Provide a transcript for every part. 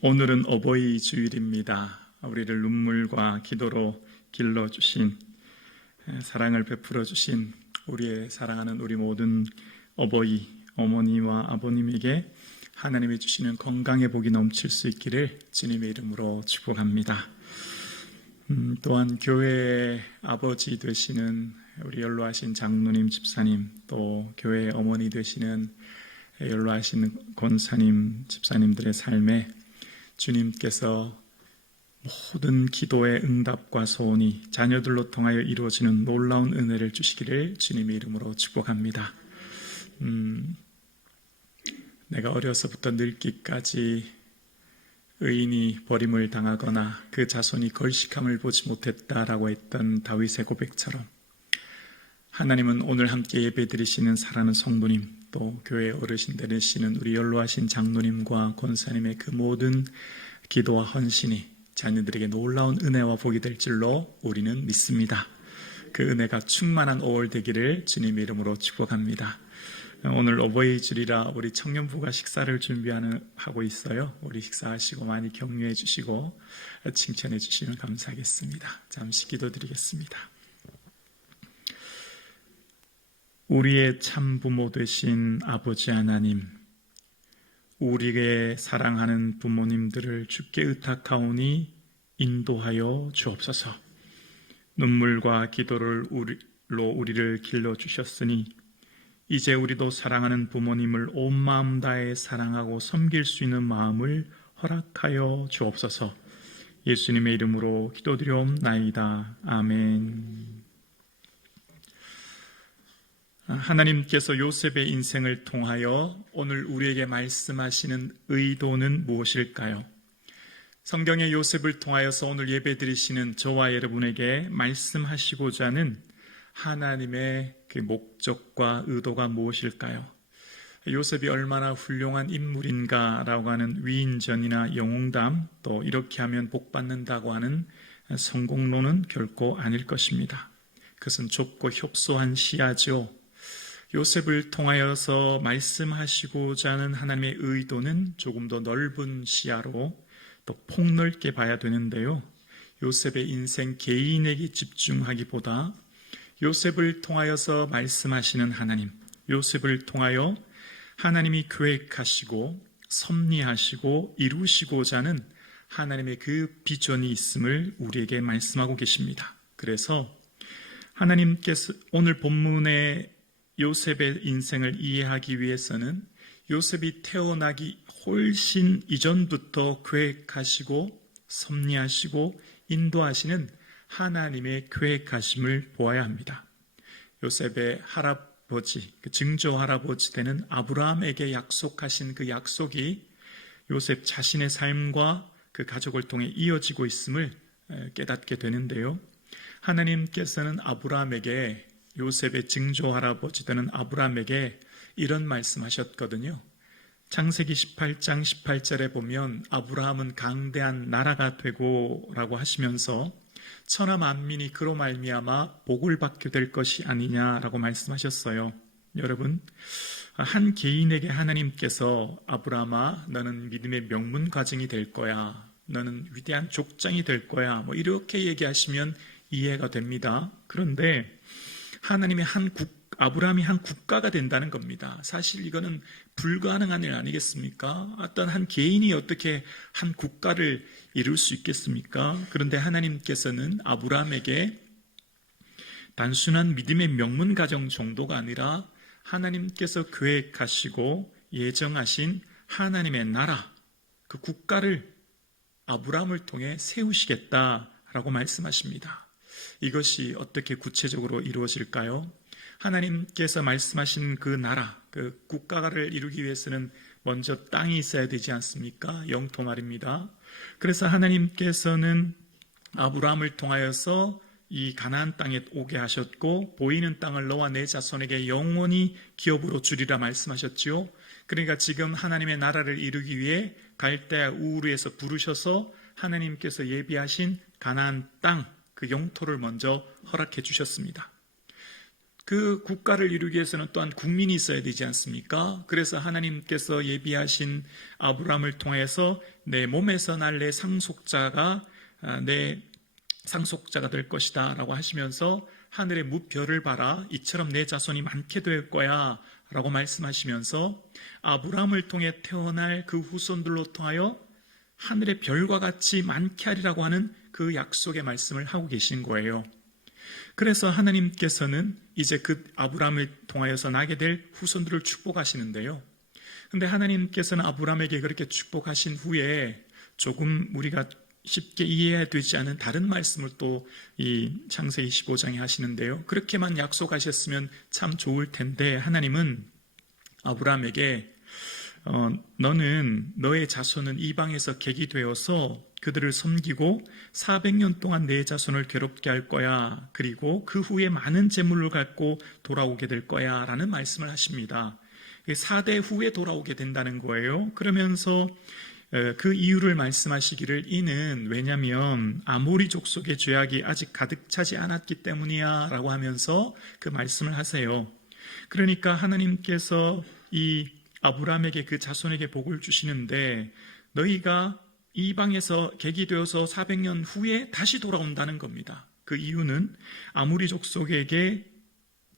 오늘은 어버이 주일입니다. 우리를 눈물과 기도로 길러주신, 사랑을 베풀어 주신 우리의 사랑하는 우리 모든 어버이, 어머니와 아버님에게 하나님이 주시는 건강의 복이 넘칠 수 있기를 주님의 이름으로 축복합니다. 또한 교회의 아버지 되시는 우리 연로하신 장로님, 집사님, 또 교회의 어머니 되시는 연로하신 권사님, 집사님들의 삶에 주님께서 모든 기도의 응답과 소원이 자녀들로 통하여 이루어지는 놀라운 은혜를 주시기를 주님의 이름으로 축복합니다. 내가 어려서부터 늙기까지 의인이 버림을 당하거나 그 자손이 걸식함을 보지 못했다라고 했던 다윗의 고백처럼 하나님은 오늘 함께 예배드리시는 사랑하는 성도님, 또 교회 어르신 되시는 우리 연로하신 장로님과 권사님의 그 모든 기도와 헌신이 자녀들에게 놀라운 은혜와 복이 될 줄로 우리는 믿습니다. 그 은혜가 충만한 5월 되기를 주님의 이름으로 축복합니다. 오늘 어버이 주일이라 우리 청년부가 식사를 준비하고 있어요. 우리 식사하시고 많이 격려해 주시고 칭찬해 주시면 감사하겠습니다. 잠시 기도드리겠습니다. 우리의 참 부모 되신 아버지 하나님, 우리의 사랑하는 부모님들을 주께 의탁하오니 인도하여 주옵소서. 눈물과 기도로 우리를 길러주셨으니 이제 우리도 사랑하는 부모님을 온 마음 다해 사랑하고 섬길 수 있는 마음을 허락하여 주옵소서. 예수님의 이름으로 기도드리옵나이다. 아멘. 하나님께서 요셉의 인생을 통하여 오늘 우리에게 말씀하시는 의도는 무엇일까요? 성경의 요셉을 통하여서 오늘 예배드리시는 저와 여러분에게 말씀하시고자 하는 하나님의 그 목적과 의도가 무엇일까요? 요셉이 얼마나 훌륭한 인물인가라고 하는 위인전이나 영웅담, 또 이렇게 하면 복받는다고 하는 성공론은 결코 아닐 것입니다. 그것은 좁고 협소한 시야죠. 요셉을 통하여서 말씀하시고자 하는 하나님의 의도는 조금 더 넓은 시야로 또 폭넓게 봐야 되는데요. 요셉의 인생 개인에게 집중하기보다 요셉을 통하여서 말씀하시는 하나님, 요셉을 통하여 하나님이 계획하시고 섭리하시고 이루시고자 하는 하나님의 그 비전이 있음을 우리에게 말씀하고 계십니다. 그래서 하나님께서 오늘 본문의 요셉의 인생을 이해하기 위해서는 요셉이 태어나기 훨씬 이전부터 계획하시고 섭리하시고 인도하시는 하나님의 계획하심을 보아야 합니다. 요셉의 할아버지, 그 증조 할아버지 되는 아브라함에게 약속하신 그 약속이 요셉 자신의 삶과 그 가족을 통해 이어지고 있음을 깨닫게 되는데요. 하나님께서는 아브라함에게, 요셉의 증조 할아버지 되는 아브라함에게 이런 말씀하셨거든요. 창세기 18장 18절에 보면 아브라함은 강대한 나라가 되고 라고 하시면서 천하 만민이 그로 말미암아 복을 받게 될 것이 아니냐라고 말씀하셨어요. 여러분, 한 개인에게 하나님께서 아브라함아 너는 믿음의 명문 가정이 될 거야, 너는 위대한 족장이 될 거야, 뭐 이렇게 얘기하시면 이해가 됩니다. 그런데 하나님의 아브라함이 한 국가가 된다는 겁니다. 사실 이거는 불가능한 일 아니겠습니까? 어떤 한 개인이 어떻게 한 국가를 이룰 수 있겠습니까? 그런데 하나님께서는 아브라함에게 단순한 믿음의 명문 가정 정도가 아니라 하나님께서 계획하시고 예정하신 하나님의 나라, 그 국가를 아브라함을 통해 세우시겠다라고 말씀하십니다. 이것이 어떻게 구체적으로 이루어질까요? 하나님께서 말씀하신 그 나라, 그 국가를 이루기 위해서는 먼저 땅이 있어야 되지 않습니까? 영토 말입니다. 그래서 하나님께서는 아브라함을 통하여서 이 가나안 땅에 오게 하셨고 보이는 땅을 너와 내 자손에게 영원히 기업으로 주리라 말씀하셨지요. 그러니까 지금 하나님의 나라를 이루기 위해 갈대아 우르에서 부르셔서 하나님께서 예비하신 가나안 땅, 그 영토를 먼저 허락해 주셨습니다. 그 국가를 이루기 위해서는 또한 국민이 있어야 되지 않습니까? 그래서 하나님께서 예비하신 아브라함을 통해서 내 몸에서 날 내 상속자가 될 것이다 라고 하시면서 하늘의 무별을 봐라, 이처럼 내 자손이 많게 될 거야 라고 말씀하시면서 아브라함을 통해 태어날 그 후손들로 통하여 하늘의 별과 같이 많게 하리라고 하는 그 약속의 말씀을 하고 계신 거예요. 그래서 하나님께서는 이제 그 아브라함을 통하여서 나게 될 후손들을 축복하시는데요. 근데 하나님께서는 아브라함에게 그렇게 축복하신 후에 조금 우리가 쉽게 이해해야 되지 않은 다른 말씀을 또 이 창세기 15장에 하시는데요. 그렇게만 약속하셨으면 참 좋을 텐데 하나님은 아브라함에게 너는 너의 자손은 이방에서 객이 되어서 그들을 섬기고 400년 동안 내 자손을 괴롭게 할 거야. 그리고 그 후에 많은 재물을 갖고 돌아오게 될 거야 라는 말씀을 하십니다. 4대 후에 돌아오게 된다는 거예요. 그러면서 그 이유를 말씀하시기를 이는 왜냐하면 아모리 족속의 죄악이 아직 가득 차지 않았기 때문이야 라고 하면서 그 말씀을 하세요. 그러니까 하나님께서 이 아브라함에게 그 자손에게 복을 주시는데 너희가 이방에서 객이 되어서 400년 후에 다시 돌아온다는 겁니다. 그 이유는 아모리 족속에게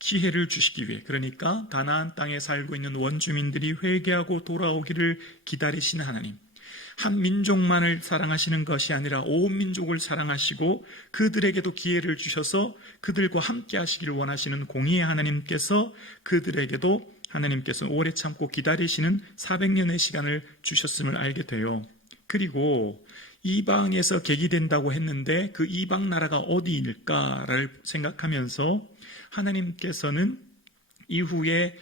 기회를 주시기 위해, 그러니까 가나안 땅에 살고 있는 원주민들이 회개하고 돌아오기를 기다리시는 하나님, 한 민족만을 사랑하시는 것이 아니라 온 민족을 사랑하시고 그들에게도 기회를 주셔서 그들과 함께 하시기를 원하시는 공의의 하나님께서 그들에게도 하나님께서 오래 참고 기다리시는 400년의 시간을 주셨음을 알게 돼요. 그리고 이방에서 객이 된다고 했는데 그 이방 나라가 어디일까를 생각하면서 하나님께서는 이후에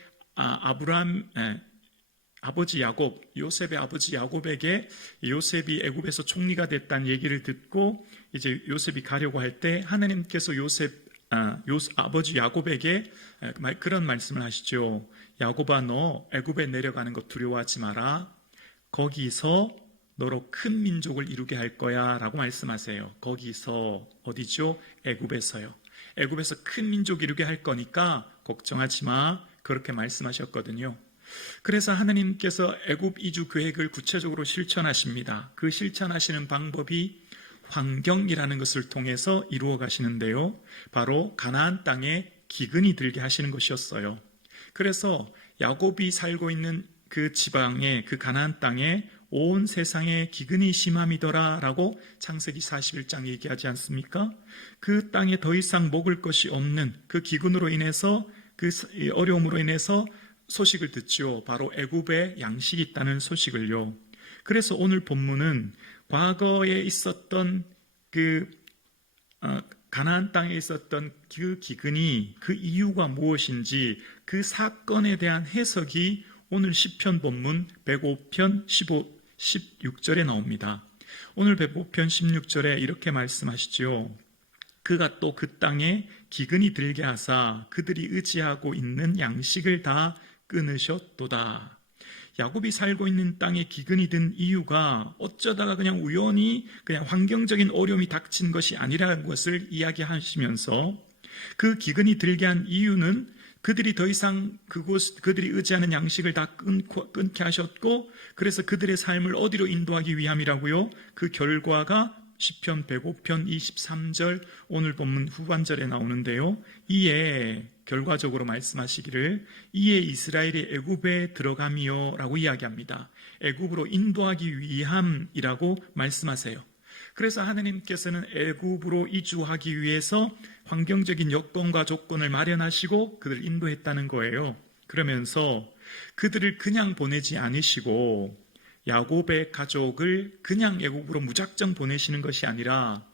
아버지 야곱, 요셉의 아버지 야곱에게 요셉이 애굽에서 총리가 됐다는 얘기를 듣고 이제 요셉이 가려고 할 때 하나님께서 아버지 야곱에게 그런 말씀을 하시죠. 야곱아, 너 애굽에 내려가는 것 두려워하지 마라. 거기서 너로 큰 민족을 이루게 할 거야 라고 말씀하세요. 거기서 어디죠? 애굽에서요. 애굽에서 큰 민족 이루게 할 거니까 걱정하지 마. 그렇게 말씀하셨거든요. 그래서 하나님께서 애굽 이주 계획을 구체적으로 실천하십니다. 그 실천하시는 방법이 환경이라는 것을 통해서 이루어 가시는데요. 바로 가나안 땅에 기근이 들게 하시는 것이었어요. 그래서 야곱이 살고 있는 그 지방에, 그 가나안 땅에 온 세상에 기근이 심함이더라 라고 창세기 41장 얘기하지 않습니까? 그 땅에 더 이상 먹을 것이 없는 그 기근으로 인해서, 그 어려움으로 인해서 소식을 듣죠. 바로 애굽에 양식이 있다는 소식을요. 그래서 오늘 본문은 과거에 있었던 가나안 땅에 있었던 그 기근이, 그 이유가 무엇인지 그 사건에 대한 해석이 오늘 시편 본문 105편 16절에 나옵니다. 오늘 105편 16절에 이렇게 말씀하시죠. 그가 또 그 땅에 기근이 들게 하사 그들이 의지하고 있는 양식을 다 끊으셨도다. 야곱이 살고 있는 땅에 기근이 든 이유가 어쩌다가 그냥 우연히 그냥 환경적인 어려움이 닥친 것이 아니라는 것을 이야기하시면서 그 기근이 들게 한 이유는 그들이 더 이상 그들이 의지하는 양식을 다 끊게 하셨고, 그래서 그들의 삶을 어디로 인도하기 위함이라고요? 그 결과가 시편 105편 23절 오늘 본문 후반절에 나오는데요. 이에 결과적으로 말씀하시기를 이에 이스라엘이 애굽에 들어가미요 라고 이야기합니다. 애굽으로 인도하기 위함이라고 말씀하세요. 그래서 하나님께서는 애굽으로 이주하기 위해서 환경적인 여건과 조건을 마련하시고 그들을 인도했다는 거예요. 그러면서 그들을 그냥 보내지 않으시고 야곱의 가족을 그냥 애굽으로 무작정 보내시는 것이 아니라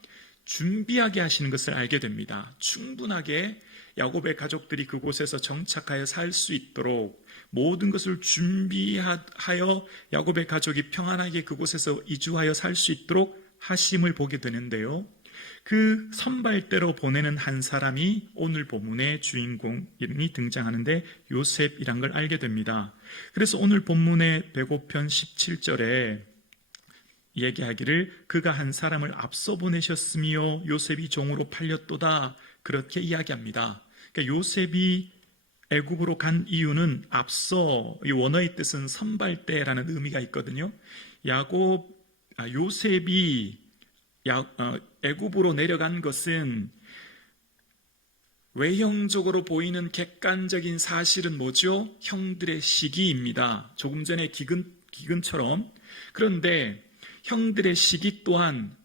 준비하게 하시는 것을 알게 됩니다. 충분하게 야곱의 가족들이 그곳에서 정착하여 살 수 있도록 모든 것을 준비하여 야곱의 가족이 평안하게 그곳에서 이주하여 살 수 있도록 하심을 보게 되는데요. 그 선발대로 보내는 한 사람이 오늘 본문의 주인공이 등장하는데 요셉이란 걸 알게 됩니다. 그래서 오늘 본문의 105편 17절에 얘기하기를 그가 한 사람을 앞서 보내셨으며 요셉이 종으로 팔렸도다 그렇게 이야기합니다. 그러니까 요셉이 애굽으로 간 이유는 앞서 이 원어의 뜻은 선발대라는 의미가 있거든요. 요셉이 애굽으로 내려간 것은 외형적으로 보이는 객관적인 사실은 뭐죠? 형들의 시기입니다. 조금 전에 기근처럼. 그런데 형들의 시기 또한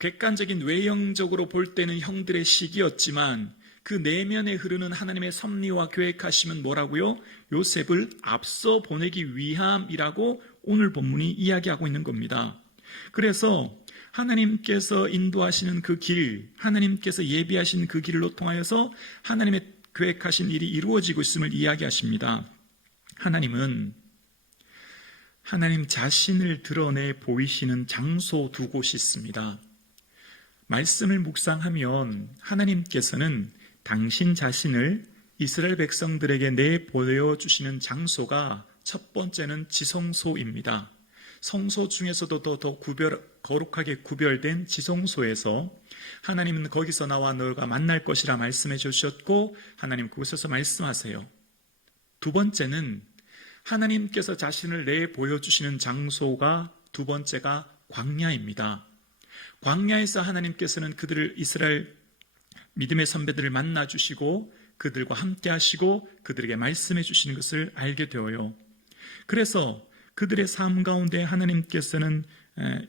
객관적인 외형적으로 볼 때는 형들의 시기였지만 그 내면에 흐르는 하나님의 섭리와 계획하심은 뭐라고요? 요셉을 앞서 보내기 위함이라고 오늘 본문이 이야기하고 있는 겁니다. 그래서 하나님께서 인도하시는 그 길, 하나님께서 예비하신 그 길로 통하여서 하나님의 계획하신 일이 이루어지고 있음을 이야기하십니다. 하나님은 하나님 자신을 드러내 보이시는 장소 두 곳이 있습니다. 말씀을 묵상하면 하나님께서는 당신 자신을 이스라엘 백성들에게 내보여주시는 장소가 첫 번째는 지성소입니다. 성소 중에서도 더 거룩하게 구별된 지성소에서 하나님은 거기서 나와 너가 만날 것이라 말씀해 주셨고 하나님 그곳에서 말씀하세요. 두 번째는 하나님께서 자신을 내보여주시는 장소가 두 번째가 광야입니다. 광야에서 하나님께서는 이스라엘 믿음의 선배들을 만나주시고 그들과 함께 하시고 그들에게 말씀해 주시는 것을 알게 되어요. 그래서 그들의 삶 가운데 하나님께서는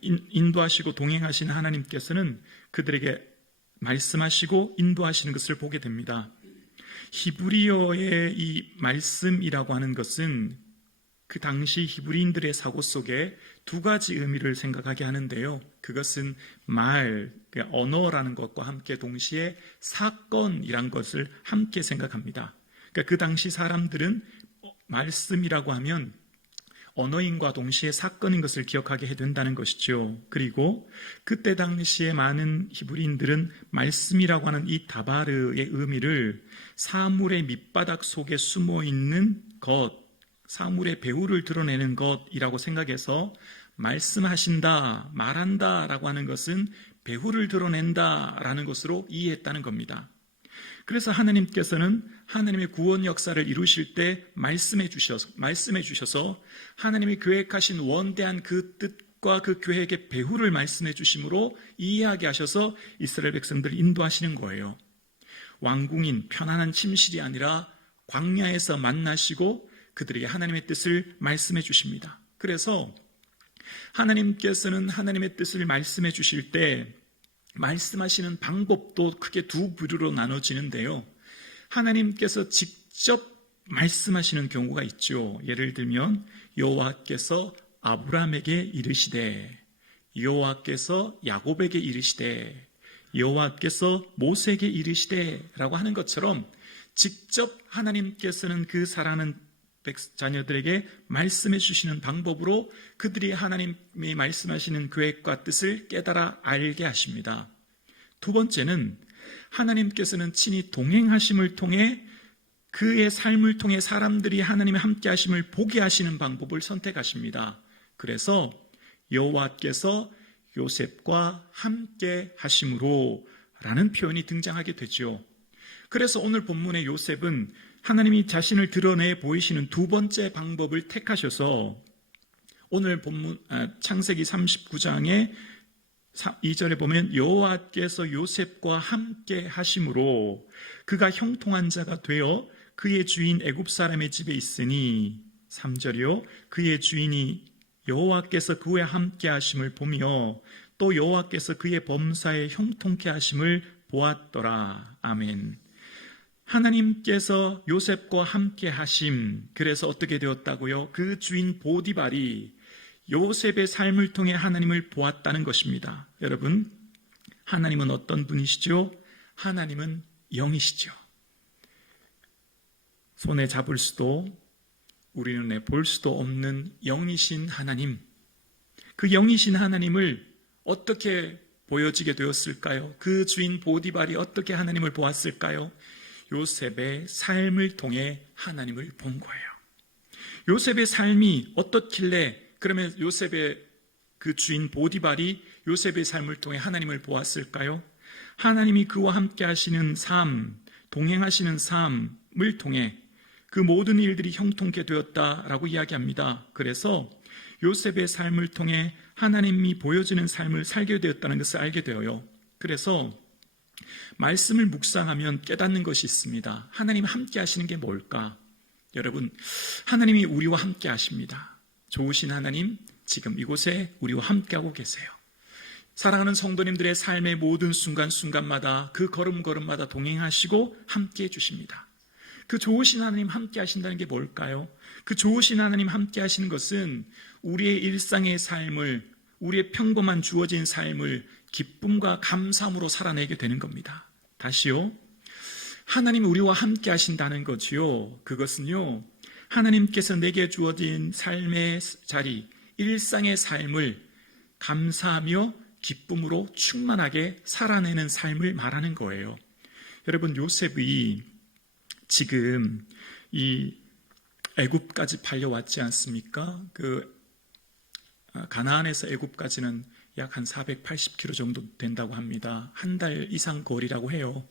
인도하시고 동행하신 하나님께서는 그들에게 말씀하시고 인도하시는 것을 보게 됩니다. 히브리어의 이 말씀이라고 하는 것은 그 당시 히브리인들의 사고 속에 두 가지 의미를 생각하게 하는데요. 그것은 언어라는 것과 함께 동시에 사건이란 것을 함께 생각합니다. 그러니까 그 당시 사람들은 말씀이라고 하면 언어인과 동시에 사건인 것을 기억하게 해야 된다는 것이죠. 그리고 그때 당시에 많은 히브리인들은 말씀이라고 하는 이 다바르의 의미를 사물의 밑바닥 속에 숨어있는 것, 사물의 배후를 드러내는 것이라고 생각해서 말씀하신다, 말한다 라고 하는 것은 배후를 드러낸다 라는 것으로 이해했다는 겁니다. 그래서 하나님께서는 하나님의 구원 역사를 이루실 때 말씀해 주셔서 하나님이 계획하신 원대한 그 뜻과 그 계획의 배후를 말씀해 주심으로 이해하게 하셔서 이스라엘 백성들을 인도하시는 거예요. 왕궁인 편안한 침실이 아니라 광야에서 만나시고 그들에게 하나님의 뜻을 말씀해 주십니다. 그래서 하나님께서는 하나님의 뜻을 말씀해 주실 때 말씀하시는 방법도 크게 두 부류로 나눠지는데요. 하나님께서 직접 말씀하시는 경우가 있죠. 예를 들면 여호와께서 아브라함에게 이르시되, 여호와께서 야곱에게 이르시되, 여호와께서 모세에게 이르시되 라고 하는 것처럼 직접 하나님께서는 그 사랑하는 자녀들에게 말씀해 주시는 방법으로 그들이 하나님이 말씀하시는 계획과 뜻을 깨달아 알게 하십니다. 두 번째는 하나님께서는 친히 동행하심을 통해 그의 삶을 통해 사람들이 하나님의 함께 하심을 보게 하시는 방법을 선택하십니다. 그래서 여호와께서 요셉과 함께 하심으로 라는 표현이 등장하게 되죠. 그래서 오늘 본문의 요셉은 하나님이 자신을 드러내 보이시는 두 번째 방법을 택하셔서 오늘 본문 창세기 39장의 2절에 보면 여호와께서 요셉과 함께 하심으로 그가 형통한 자가 되어 그의 주인 애굽 사람의 집에 있으니 3절이요 그의 주인이 여호와께서 그와 함께 하심을 보며 또 여호와께서 그의 범사에 형통케 하심을 보았더라. 아멘. 하나님께서 요셉과 함께 하심, 그래서 어떻게 되었다고요? 그 주인 보디발이 요셉의 삶을 통해 하나님을 보았다는 것입니다. 여러분, 하나님은 어떤 분이시죠? 하나님은 영이시죠. 손에 잡을 수도 우리 눈에 볼 수도 없는 영이신 하나님, 그 영이신 하나님을 어떻게 보여지게 되었을까요? 그 주인 보디발이 어떻게 하나님을 보았을까요? 요셉의 삶을 통해 하나님을 본 거예요. 요셉의 삶이 어떻길래 그러면 요셉의 그 주인 보디발이 요셉의 삶을 통해 하나님을 보았을까요? 하나님이 그와 함께 하시는 삶, 동행하시는 삶을 통해 그 모든 일들이 형통케 되었다라고 이야기합니다. 그래서 요셉의 삶을 통해 하나님이 보여주는 삶을 살게 되었다는 것을 알게 되어요. 그래서 말씀을 묵상하면 깨닫는 것이 있습니다. 하나님 함께 하시는 게 뭘까? 여러분, 하나님이 우리와 함께 하십니다. 좋으신 하나님, 지금 이곳에 우리와 함께 하고 계세요. 사랑하는 성도님들의 삶의 모든 순간순간마다 그 걸음걸음마다 동행하시고 함께 해주십니다. 그 좋으신 하나님 함께 하신다는 게 뭘까요? 그 좋으신 하나님 함께 하시는 것은 우리의 일상의 삶을, 우리의 평범한 주어진 삶을 기쁨과 감사함으로 살아내게 되는 겁니다. 다시요. 하나님 우리와 함께 하신다는 거지요. 그것은요, 하나님께서 내게 주어진 삶의 자리, 일상의 삶을 감사하며 기쁨으로 충만하게 살아내는 삶을 말하는 거예요. 여러분, 요셉이 지금 이 애굽까지 팔려왔지 않습니까? 가나안에서 애굽까지는 약 한 480km 정도 된다고 합니다. 한 달 이상 거리라고 해요.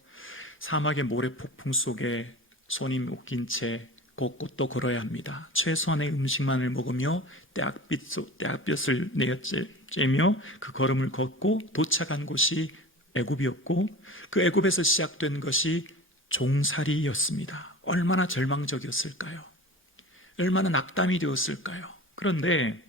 사막의 모래폭풍 속에 손이 묶인 채 곳곳도 걸어야 합니다. 최소한의 음식만을 먹으며 떼약볕을 내어쬐며 그 걸음을 걷고 도착한 곳이 애굽이었고, 그 애굽에서 시작된 것이 종살이였습니다. 얼마나 절망적이었을까요? 얼마나 낙담이 되었을까요? 그런데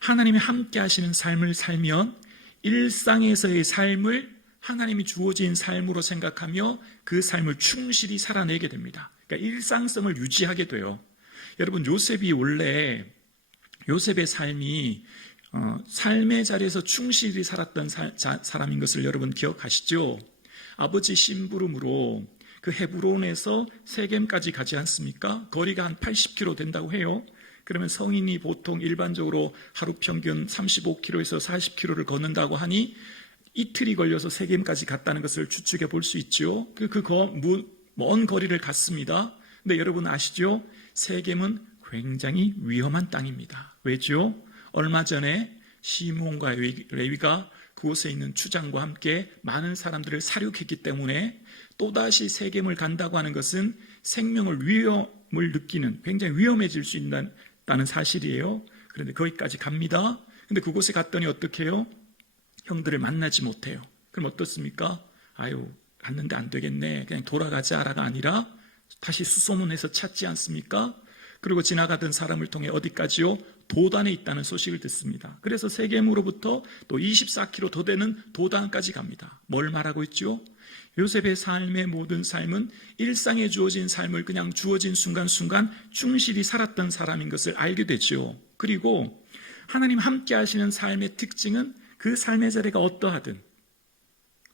하나님이 함께 하시는 삶을 살면 일상에서의 삶을 하나님이 주어진 삶으로 생각하며 그 삶을 충실히 살아내게 됩니다. 그러니까 일상성을 유지하게 돼요. 여러분, 요셉이 원래 요셉의 삶이 삶의 자리에서 충실히 살았던 사람인 것을 여러분 기억하시죠? 아버지 심부름으로 그 헤브론에서 세겜까지 가지 않습니까? 거리가 한 80km 된다고 해요. 그러면 성인이 보통 일반적으로 하루 평균 35km에서 40km를 걷는다고 하니 이틀이 걸려서 세겜까지 갔다는 것을 추측해 볼 수 있죠. 먼 거리를 갔습니다. 근데 여러분 아시죠? 세겜은 굉장히 위험한 땅입니다. 왜죠? 얼마 전에 시므온과 레위가 그곳에 있는 주장과 함께 많은 사람들을 살육했기 때문에 또다시 세겜을 간다고 하는 것은 생명을 위험을 느끼는, 굉장히 위험해질 수 있다는 사실이에요. 그런데 거기까지 갑니다. 근데 그곳에 갔더니 어떻게 해요? 형들을 만나지 못해요. 그럼 어떻습니까? 아유, 갔는데 안 되겠네, 그냥 돌아가자라가 아니라 다시 수소문해서 찾지 않습니까? 그리고 지나가던 사람을 통해 어디까지요? 도단에 있다는 소식을 듣습니다. 그래서 세겜으로부터 또 24km 더 되는 도단까지 갑니다. 뭘 말하고 있죠? 요셉의 삶의 모든 삶은 일상에 주어진 삶을 그냥 주어진 순간순간 충실히 살았던 사람인 것을 알게 되죠. 그리고 하나님 함께 하시는 삶의 특징은 그 삶의 자리가 어떠하든,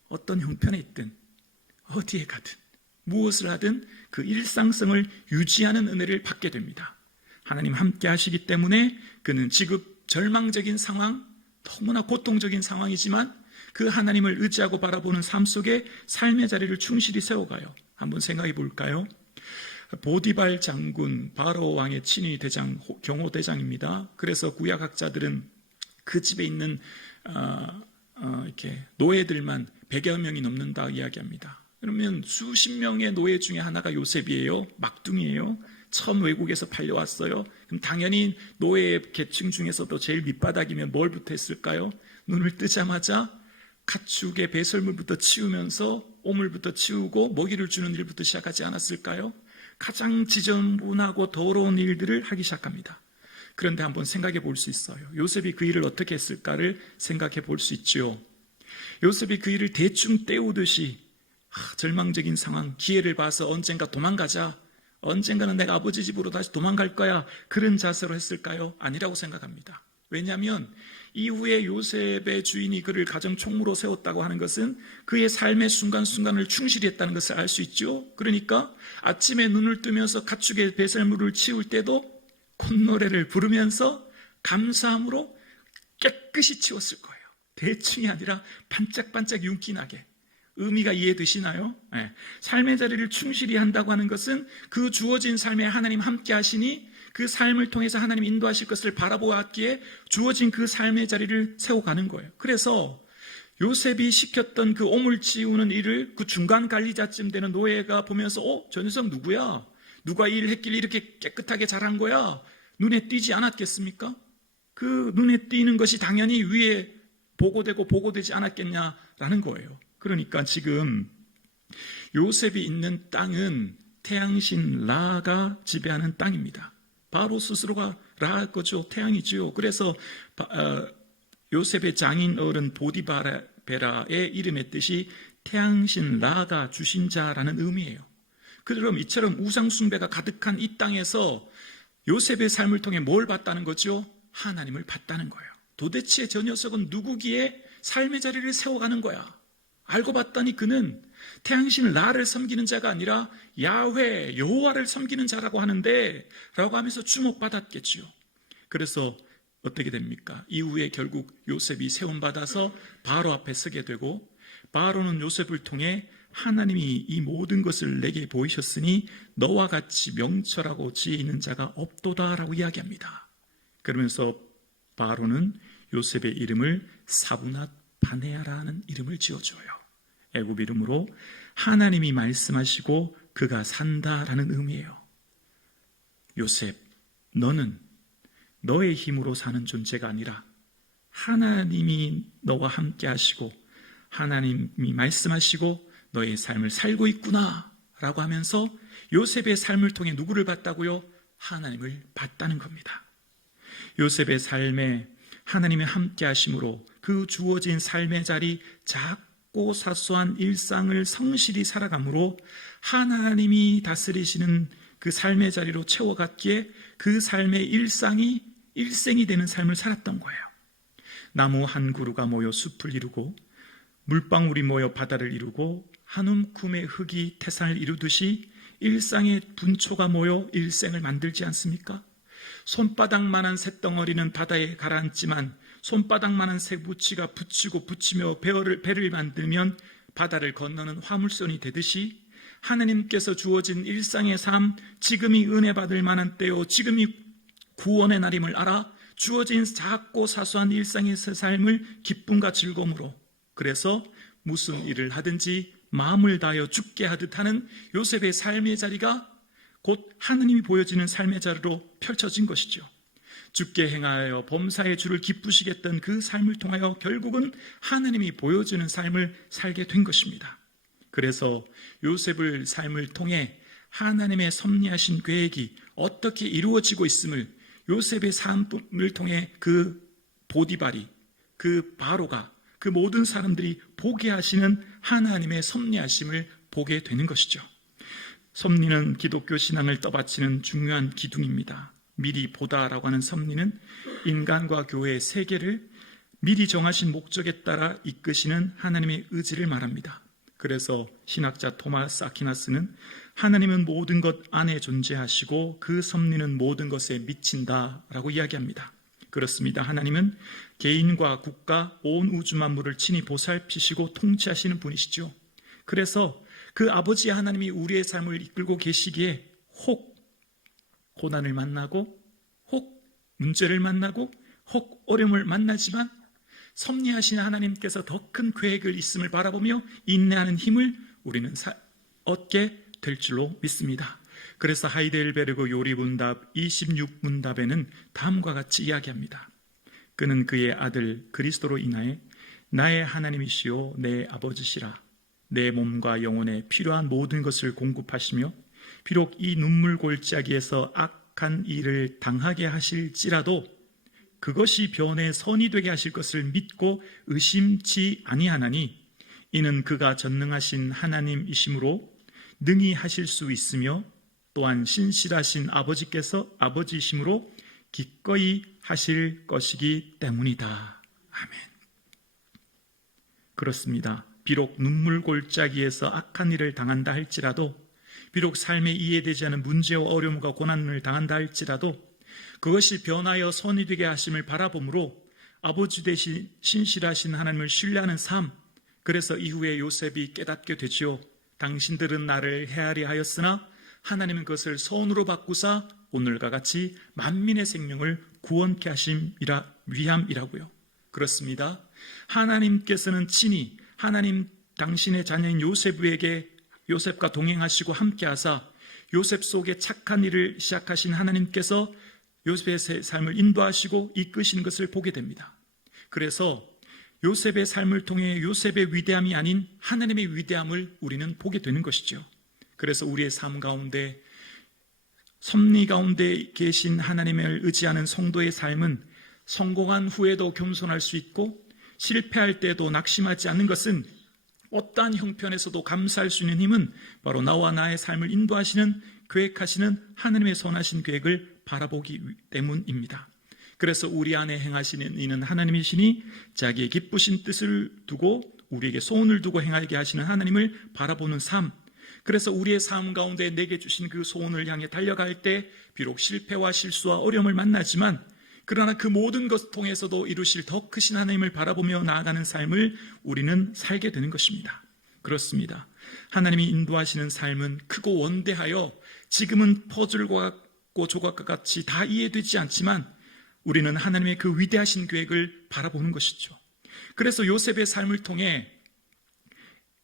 어떤 형편에 있든, 어디에 가든, 무엇을 하든 그 일상성을 유지하는 은혜를 받게 됩니다. 하나님 함께 하시기 때문에 그는 지금 절망적인 상황, 너무나 고통적인 상황이지만 그 하나님을 의지하고 바라보는 삶 속에 삶의 자리를 충실히 세워가요. 한번 생각해 볼까요? 보디발 장군, 바로 왕의 친위 대장, 경호대장입니다. 그래서 구약학자들은 그 집에 있는 이렇게 노예들만 100여 명이 넘는다 이야기합니다. 그러면 수십 명의 노예 중에 하나가 요셉이에요. 막둥이에요. 처음 외국에서 팔려왔어요. 그럼 당연히 노예 계층 중에서도 제일 밑바닥이면 뭘부터 했을까요? 눈을 뜨자마자 가축의 배설물부터 치우면서 오물부터 치우고 먹이를 주는 일부터 시작하지 않았을까요? 가장 지저분하고 더러운 일들을 하기 시작합니다. 그런데 한번 생각해 볼 수 있어요. 요셉이 그 일을 어떻게 했을까를 생각해 볼 수 있죠. 요셉이 그 일을 대충 때우듯이 절망적인 상황, 기회를 봐서 언젠가 도망가자, 언젠가는 내가 아버지 집으로 다시 도망갈 거야, 그런 자세로 했을까요? 아니라고 생각합니다. 왜냐하면 이후에 요셉의 주인이 그를 가정총무로 세웠다고 하는 것은 그의 삶의 순간순간을 충실히 했다는 것을 알 수 있죠. 그러니까 아침에 눈을 뜨면서 가축의 배설물을 치울 때도 콧노래를 부르면서 감사함으로 깨끗이 치웠을 거예요. 대충이 아니라 반짝반짝 윤기나게. 의미가 이해되시나요? 네. 삶의 자리를 충실히 한다고 하는 것은 그 주어진 삶에 하나님 함께 하시니 그 삶을 통해서 하나님 인도하실 것을 바라보았기에 주어진 그 삶의 자리를 세워가는 거예요. 그래서 요셉이 시켰던 그 오물 치우는 일을 그 중간 관리자쯤 되는 노예가 보면서 저 녀석 누구야? 누가 이 일을 했길래 이렇게 깨끗하게 잘한 거야? 눈에 띄지 않았겠습니까? 그 눈에 띄는 것이 당연히 위에 보고되고 보고되지 않았겠냐라는 거예요. 그러니까 지금 요셉이 있는 땅은 태양신 라가 지배하는 땅입니다. 바로 스스로가 라 거죠. 태양이죠. 그래서 요셉의 장인 어른 보디바라의 이름의 뜻이 태양신 라가 주신 자라는 의미예요. 그럼 이처럼 우상숭배가 가득한 이 땅에서 요셉의 삶을 통해 뭘 봤다는 거죠? 하나님을 봤다는 거예요. 도대체 저 녀석은 누구기에 삶의 자리를 세워가는 거야? 알고 봤더니 그는 태양신 라를 섬기는 자가 아니라 야훼 여호와를 섬기는 자라고 하는데 라고 하면서 주목받았겠지요. 그래서 어떻게 됩니까? 이후에 결국 요셉이 세움받아서 바로 앞에 서게 되고, 바로는 요셉을 통해 하나님이 이 모든 것을 내게 보이셨으니 너와 같이 명철하고 지혜 있는 자가 없도다라고 이야기합니다. 그러면서 바로는 요셉의 이름을 사브낫 바네아라는 이름을 지어줘요. 애굽 이름으로 하나님이 말씀하시고 그가 산다라는 의미예요. 요셉, 너는 너의 힘으로 사는 존재가 아니라 하나님이 너와 함께 하시고 하나님이 말씀하시고 너의 삶을 살고 있구나 라고 하면서 요셉의 삶을 통해 누구를 봤다고요? 하나님을 봤다는 겁니다. 요셉의 삶에 하나님의 함께 하심으로 그 주어진 삶의 자리, 작고 사소한 일상을 성실히 살아감으로 하나님이 다스리시는 그 삶의 자리로 채워갔기에 그 삶의 일생이 되는 삶을 살았던 거예요. 나무 한 그루가 모여 숲을 이루고 물방울이 모여 바다를 이루고 한 움큼의 흙이 태산을 이루듯이 일상의 분초가 모여 일생을 만들지 않습니까? 손바닥만한 쇳덩어리는 바다에 가라앉지만 손바닥만한 쇠붙이가 붙이고 붙이며 배를 만들면 바다를 건너는 화물선이 되듯이 하나님께서 주어진 일상의 삶, 지금이 은혜 받을 만한 때요, 지금이 구원의 날임을 알아 주어진 작고 사소한 일상의 삶을 기쁨과 즐거움으로, 그래서 무슨 일을 하든지 마음을 다하여 죽게 하듯 하는 요셉의 삶의 자리가 곧 하느님이 보여지는 삶의 자리로 펼쳐진 것이죠. 죽게 행하여 범사의 주를 기쁘시겠던 그 삶을 통하여 결국은 하느님이 보여주는 삶을 살게 된 것입니다. 그래서 요셉의 삶을 통해 하나님의 섭리하신 계획이 어떻게 이루어지고 있음을 요셉의 삶을 통해 그 보디발이, 그 바로가, 그 모든 사람들이 보게 하시는 하나님의 섭리하심을 보게 되는 것이죠. 섭리는 기독교 신앙을 떠받치는 중요한 기둥입니다. 미리 보다라고 하는 섭리는 인간과 교회의 세계를 미리 정하신 목적에 따라 이끄시는 하나님의 의지를 말합니다. 그래서 신학자 토마스 아퀴나스는 하나님은 모든 것 안에 존재하시고 그 섭리는 모든 것에 미친다라고 이야기합니다. 그렇습니다. 하나님은 개인과 국가, 온 우주 만물을 친히 보살피시고 통치하시는 분이시죠. 그래서 그 아버지 하나님이 우리의 삶을 이끌고 계시기에 혹 고난을 만나고, 혹 문제를 만나고, 혹 어려움을 만나지만 섭리하신 하나님께서 더 큰 계획을 있음을 바라보며 인내하는 힘을 우리는 얻게 될 줄로 믿습니다. 그래서 하이델베르그 요리문답 26문답에는 다음과 같이 이야기합니다. 그는 그의 아들 그리스도로 인하여 나의 하나님이시오 내 아버지시라. 내 몸과 영혼에 필요한 모든 것을 공급하시며 비록 이 눈물 골짜기에서 악한 일을 당하게 하실지라도 그것이 변의 선이 되게 하실 것을 믿고 의심치 아니하나니 이는 그가 전능하신 하나님이시므로 능히 하실 수 있으며 또한 신실하신 아버지이시므로 기꺼이 하실 것이기 때문이다. 아멘. 그렇습니다. 비록 눈물 골짜기에서 악한 일을 당한다 할지라도, 비록 삶에 이해되지 않는 문제와 어려움과 고난을 당한다 할지라도 그것이 변하여 선이 되게 하심을 바라보므로 아버지 되신 신실하신 하나님을 신뢰하는 삶, 그래서 이후에 요셉이 깨닫게 되지요. 당신들은 나를 헤아리 하였으나 하나님은 그것을 선으로 바꾸사 오늘과 같이 만민의 생명을 구원케 하심 위함이라고요. 그렇습니다. 하나님께서는 친히 하나님 당신의 자녀인 요셉과 동행하시고 함께하사 요셉 속에 착한 일을 시작하신 하나님께서 요셉의 삶을 인도하시고 이끄시는 것을 보게 됩니다. 그래서 요셉의 삶을 통해 요셉의 위대함이 아닌 하나님의 위대함을 우리는 보게 되는 것이죠. 그래서 우리의 삶 가운데, 섭리 가운데 계신 하나님을 의지하는 성도의 삶은 성공한 후에도 겸손할 수 있고 실패할 때도 낙심하지 않는 것은 어떠한 형편에서도 감사할 수 있는 힘은 바로 나와 나의 삶을 인도하시는, 계획하시는 하나님의 선하신 계획을 바라보기 때문입니다. 그래서 우리 안에 행하시는 이는 하나님이시니 자기의 기쁘신 뜻을 두고 우리에게 소원을 두고 행하게 하시는 하나님을 바라보는 삶, 그래서 우리의 삶 가운데 내게 주신 그 소원을 향해 달려갈 때 비록 실패와 실수와 어려움을 만나지만 그러나 그 모든 것을 통해서도 이루실 더 크신 하나님을 바라보며 나아가는 삶을 우리는 살게 되는 것입니다. 그렇습니다. 하나님이 인도하시는 삶은 크고 원대하여 지금은 퍼즐과 조각과 같이 다 이해되지 않지만 우리는 하나님의 그 위대하신 계획을 바라보는 것이죠. 그래서 요셉의 삶을 통해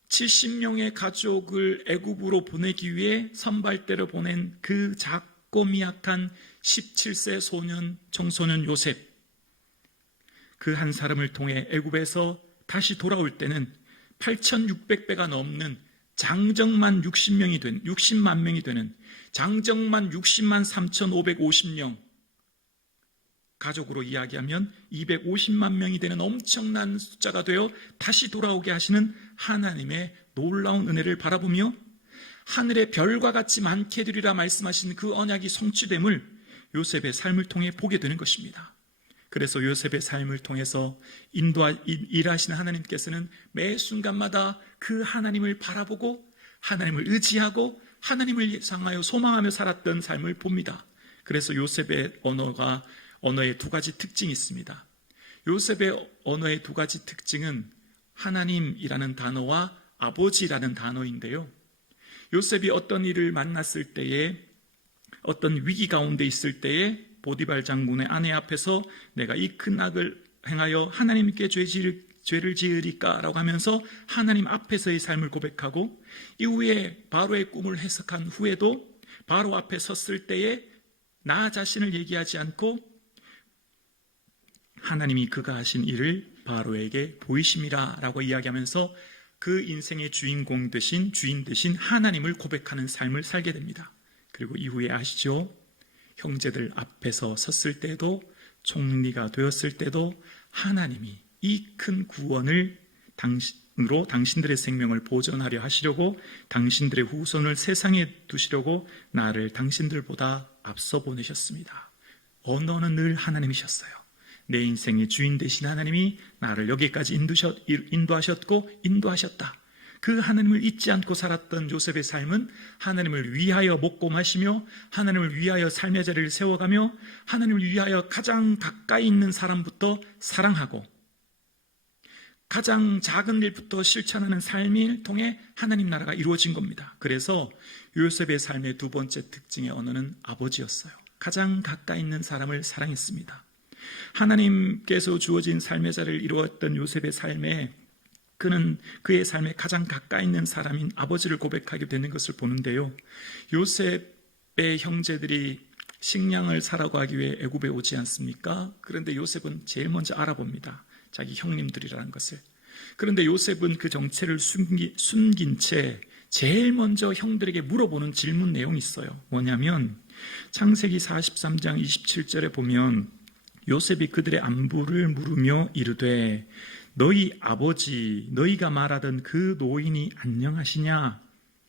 70명의 가족을 애굽으로 보내기 위해 선발대를 보낸 그 작고 미약한 17세 청소년 요셉, 그 한 사람을 통해 애굽에서 다시 돌아올 때는 8,600배가 넘는 장정만 60만 명이 되는 장정만 60만 3,550명 가족으로 이야기하면 250만 명이 되는 엄청난 숫자가 되어 다시 돌아오게 하시는 하나님의 놀라운 은혜를 바라보며 하늘의 별과 같이 많게 되리라 말씀하신 그 언약이 성취됨을 요셉의 삶을 통해 보게 되는 것입니다. 그래서 요셉의 삶을 통해서 일하시는 하나님께서는 매 순간마다 그 하나님을 바라보고 하나님을 의지하고 하나님을 향하여 소망하며 살았던 삶을 봅니다. 그래서 요셉의 언어의 두 가지 특징이 있습니다. 요셉의 언어의 두 가지 특징은 하나님이라는 단어와 아버지라는 단어인데요. 요셉이 어떤 일을 만났을 때에, 어떤 위기 가운데 있을 때에 보디발 장군의 아내 앞에서 내가 이 큰 악을 행하여 하나님께 죄를 지으리까 라고 하면서 하나님 앞에서의 삶을 고백하고, 이후에 바로의 꿈을 해석한 후에도 바로 앞에 섰을 때에 나 자신을 얘기하지 않고 하나님이 그가 하신 일을 바로에게 보이심이라 라고 이야기하면서 그 인생의 주인 되신 하나님을 고백하는 삶을 살게 됩니다. 그리고 이후에 아시죠? 형제들 앞에서 섰을 때도, 총리가 되었을 때도 하나님이 이 큰 구원을 당신들의 생명을 보존하려 하시려고, 당신들의 후손을 세상에 두시려고 나를 당신들보다 앞서 보내셨습니다. 언어는 늘 하나님이셨어요. 내 인생의 주인 되신 하나님이 나를 여기까지 인도하셨고 인도하셨다. 그 하나님을 잊지 않고 살았던 요셉의 삶은 하나님을 위하여 먹고 마시며 하나님을 위하여 삶의 자리를 세워가며 하나님을 위하여 가장 가까이 있는 사람부터 사랑하고 가장 작은 일부터 실천하는 삶을 통해 하나님 나라가 이루어진 겁니다. 그래서 요셉의 삶의 두 번째 특징의 언어는 아버지였어요. 가장 가까이 있는 사람을 사랑했습니다. 하나님께서 주어진 삶의 자리를 이루었던 요셉의 삶에 그는 그의 삶에 가장 가까이 있는 사람인 아버지를 고백하게 되는 것을 보는데요. 요셉의 형제들이 식량을 사라고 하기 위해 애굽에 오지 않습니까? 그런데 요셉은 제일 먼저 알아봅니다. 자기 형님들이라는 것을. 그런데 요셉은 그 정체를 숨긴 채 제일 먼저 형들에게 물어보는 질문 내용이 있어요. 뭐냐면 창세기 43장 27절에 보면 요셉이 그들의 안부를 물으며 이르되 너희 아버지 너희가 말하던 그 노인이 안녕하시냐?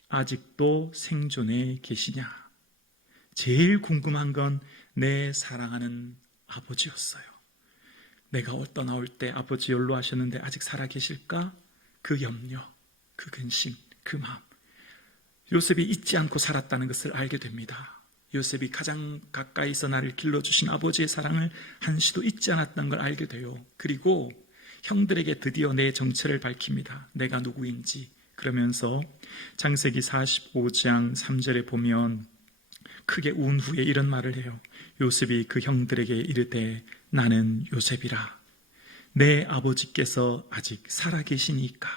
아직도 생존해 계시냐? 제일 궁금한 건 내 사랑하는 아버지였어요. 내가 떠나올 때 아버지 연로하셨는데 아직 살아계실까? 그 염려, 그 근심, 그 마음. 요셉이 잊지 않고 살았다는 것을 알게 됩니다. 요셉이 가장 가까이서 나를 길러주신 아버지의 사랑을 한시도 잊지 않았던 걸 알게 돼요. 그리고 형들에게 드디어 내 정체를 밝힙니다. 내가 누구인지. 그러면서 창세기 45장 3절에 보면 크게 운 후에 이런 말을 해요. 요셉이 그 형들에게 이르되 나는 요셉이라. 내 아버지께서 아직 살아계시니까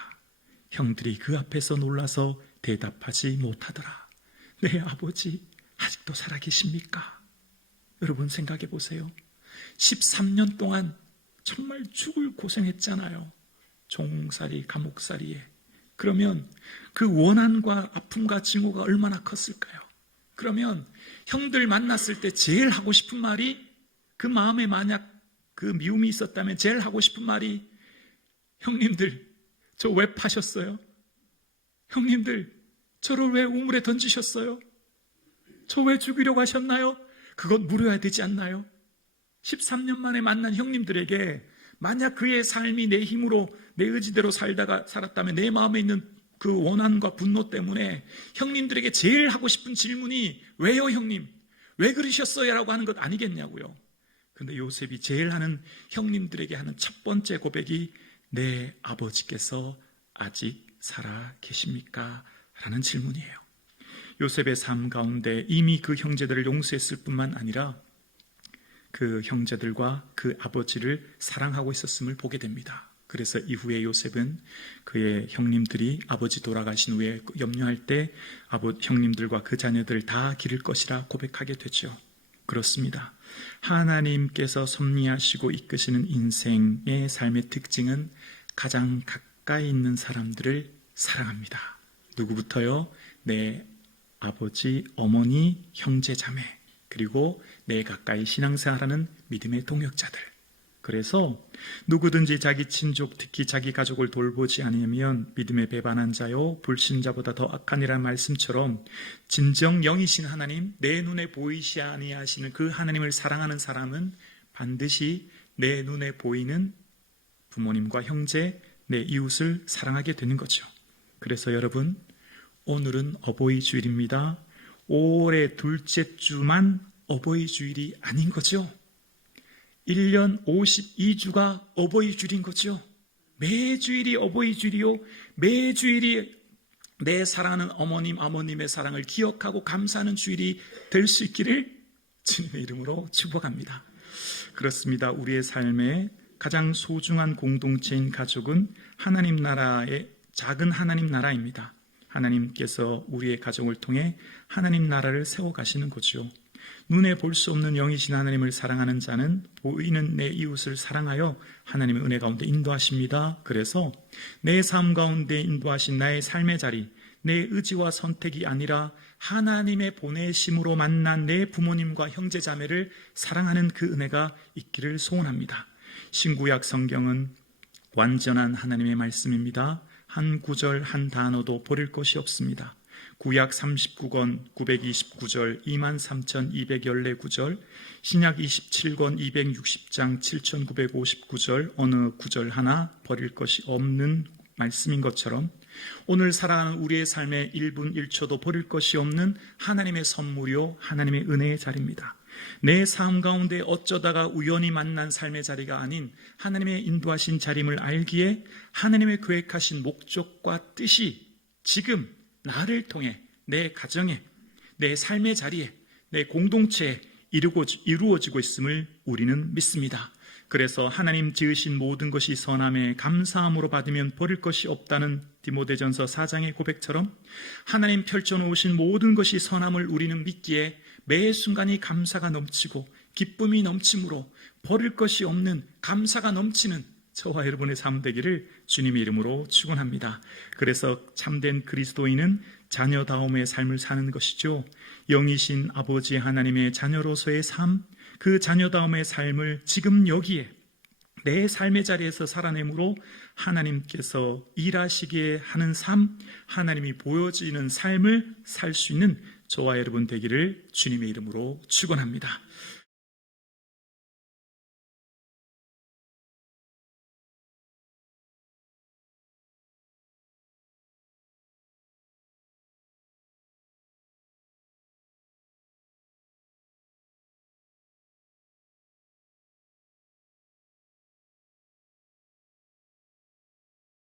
형들이 그 앞에서 놀라서 대답하지 못하더라. 내 아버지 아직도 살아계십니까? 여러분 생각해 보세요. 13년 동안 정말 죽을 고생했잖아요. 종살이, 감옥살이에. 그러면 그 원한과 아픔과 증오가 얼마나 컸을까요? 그러면 형들 만났을 때 제일 하고 싶은 말이, 그 마음에 만약 그 미움이 있었다면 제일 하고 싶은 말이, 형님들 저 왜 파셨어요? 형님들 저를 왜 우물에 던지셨어요? 저 왜 죽이려고 하셨나요? 그건 물어야 되지 않나요? 13년 만에 만난 형님들에게 만약 그의 삶이 내 힘으로 내 의지대로 살았다면 내 마음에 있는 그 원한과 분노 때문에 형님들에게 제일 하고 싶은 질문이 왜요 형님? 왜 그러셨어요? 라고 하는 것 아니겠냐고요. 근데 요셉이 제일 하는, 형님들에게 하는 첫 번째 고백이 내 아버지께서 아직 살아 계십니까? 라는 질문이에요. 요셉의 삶 가운데 이미 그 형제들을 용서했을 뿐만 아니라 그 형제들과 그 아버지를 사랑하고 있었음을 보게 됩니다. 그래서 이후에 요셉은 그의 형님들이 아버지 돌아가신 후에 염려할 때 형님들과 그 자녀들 다 기를 것이라 고백하게 되죠. 그렇습니다. 하나님께서 섭리하시고 이끄시는 인생의 삶의 특징은 가장 가까이 있는 사람들을 사랑합니다. 누구부터요? 내 아버지, 어머니, 형제, 자매, 그리고 내 가까이 신앙생활하는 믿음의 동역자들. 그래서 누구든지 자기 친족, 특히 자기 가족을 돌보지 않으면 믿음에 배반한 자요 불신자보다 더 악하니라는 말씀처럼 진정 영이신 하나님, 내 눈에 보이시 아니하시는 그 하나님을 사랑하는 사람은 반드시 내 눈에 보이는 부모님과 형제, 내 이웃을 사랑하게 되는 거죠. 그래서 여러분, 오늘은 어버이 주일입니다. 올해 둘째 주만 어버이 주일이 아닌 거죠. 1년 52주가 어버이 주일인 거죠. 매주일이 어버이 주일이요, 매주일이 내 사랑하는 어머님, 아버님의 사랑을 기억하고 감사하는 주일이 될 수 있기를 주님의 이름으로 축복합니다. 그렇습니다. 우리의 삶에 가장 소중한 공동체인 가족은 하나님 나라의 작은 하나님 나라입니다. 하나님께서 우리의 가정을 통해 하나님 나라를 세워가시는 거죠. 눈에 볼 수 없는 영이신 하나님을 사랑하는 자는 보이는 내 이웃을 사랑하여 하나님의 은혜 가운데 인도하십니다. 그래서 내 삶 가운데 인도하신 나의 삶의 자리, 내 의지와 선택이 아니라 하나님의 보내심으로 만난 내 부모님과 형제 자매를 사랑하는 그 은혜가 있기를 소원합니다. 신구약 성경은 완전한 하나님의 말씀입니다. 한 구절 한 단어도 버릴 것이 없습니다. 구약 39권 929절 23,214구절, 신약 27권 260장 7,959절, 어느 구절 하나 버릴 것이 없는 말씀인 것처럼 오늘 살아가는 우리의 삶의 1분 1초도 버릴 것이 없는 하나님의 선물이요 하나님의 은혜의 자리입니다. 내 삶 가운데 어쩌다가 우연히 만난 삶의 자리가 아닌 하나님의 인도하신 자림을 알기에 하나님의 계획하신 목적과 뜻이 지금 나를 통해 내 가정에, 내 삶의 자리에, 내 공동체에 이루어지고 있음을 우리는 믿습니다. 그래서 하나님 지으신 모든 것이 선함에 감사함으로 받으면 버릴 것이 없다는 디모데전서 4장의 고백처럼 하나님 펼쳐놓으신 모든 것이 선함을 우리는 믿기에 매 순간이 감사가 넘치고 기쁨이 넘침으로 버릴 것이 없는 감사가 넘치는 저와 여러분의 삶 되기를 주님의 이름으로 축원합니다. 그래서 참된 그리스도인은 자녀다움의 삶을 사는 것이죠. 영이신 아버지 하나님의 자녀로서의 삶, 그 자녀다움의 삶을 지금 여기에 내 삶의 자리에서 살아내므로 하나님께서 일하시게 하는 삶, 하나님이 보여지는 삶을 살 수 있는 저와 여러분 되기를 주님의 이름으로 축원합니다.